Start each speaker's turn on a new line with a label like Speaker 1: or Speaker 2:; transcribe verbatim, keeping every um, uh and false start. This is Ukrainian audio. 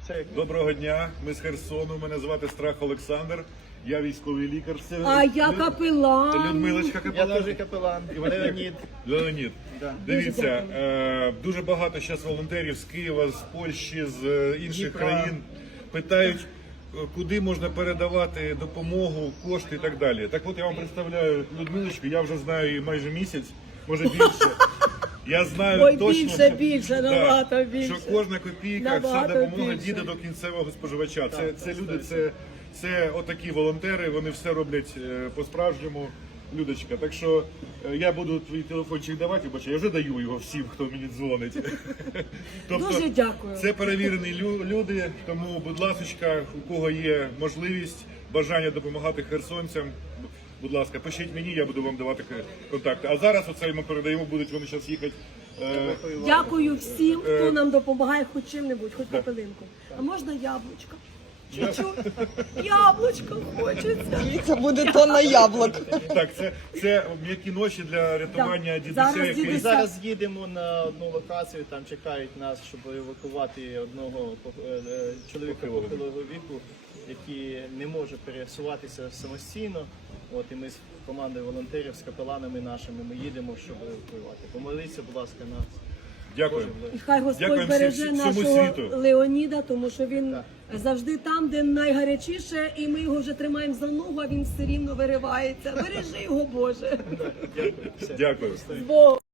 Speaker 1: Це
Speaker 2: Доброго дня, ми з Херсону, мене звати Страх Олександр, я військовий лікар. Це
Speaker 3: А я капелан.
Speaker 2: Людмилочка
Speaker 1: я
Speaker 2: капелан.
Speaker 1: теж капелан, Леонід.
Speaker 2: Леонід.
Speaker 1: Да.
Speaker 2: Дивіться,
Speaker 3: Дуже
Speaker 2: е, дуже багато зараз волонтерів з Києва, з Польщі, з е, інших
Speaker 1: Дніпра.
Speaker 2: країн питають, е, куди можна передавати допомогу, кошти і так далі. Так от я вам представляю Людмилочку, я вже знаю її майже місяць, може більше. Я знаю
Speaker 3: Ой,
Speaker 2: точно,
Speaker 3: більше,
Speaker 2: що-
Speaker 3: більше,
Speaker 2: да,
Speaker 3: набагато більше.
Speaker 2: що кожна копійка, вся
Speaker 3: Набагато
Speaker 2: допомога
Speaker 3: більше.
Speaker 2: дійде до кінцевого споживача. Це,
Speaker 1: Так,
Speaker 2: це
Speaker 1: так,
Speaker 2: люди,
Speaker 1: сто
Speaker 2: це, це отакі волонтери, вони все роблять е, по-справжньому. Людочка, так що е, я буду твій телефончик давати, бачу, я вже даю його всім, хто мені дзвонить.
Speaker 3: Дуже дякую.
Speaker 2: Це перевірені лю- люди, тому, будь ласка, у кого є можливість, бажання допомагати херсонцям, будь ласка, пишіть мені, я буду вам давати к- контакти. А зараз оце ми передаємо, будуть вони зараз їхати. Е,
Speaker 3: Дякую всім,
Speaker 2: Е,
Speaker 3: хто нам допомагає хоч чим-небудь, хоч капелинку. А можна яблучко? Чуть-чуть. Яблучко хочеться.
Speaker 4: Це буде тонна яблук.
Speaker 2: Так, це, це м'які ноші для рятування
Speaker 3: Так,
Speaker 2: дідуся,
Speaker 3: зараз
Speaker 2: який...
Speaker 3: дідусь-
Speaker 1: Зараз їдемо на одну локацію, там чекають нас, щоб евакувати одного е, е, чоловіка
Speaker 2: Похилого.
Speaker 1: похилого віку, який не може пересуватися самостійно. От і ми з командою волонтерів, з капеланами нашими, ми їдемо, щоб евакуювати. Помоліться, будь ласка, на
Speaker 2: Дякую.
Speaker 3: І хай Господь
Speaker 2: Дякуємо
Speaker 3: береже
Speaker 2: всі- всьому
Speaker 3: нашого
Speaker 2: світу.
Speaker 3: Леоніда, тому що він
Speaker 1: Так.
Speaker 3: завжди там, де найгарячіше, і ми його вже тримаємо за ногу, а він все рівно виривається. Бережи його, Боже.
Speaker 1: дякую. Все.
Speaker 2: Дякую.
Speaker 3: З Богом.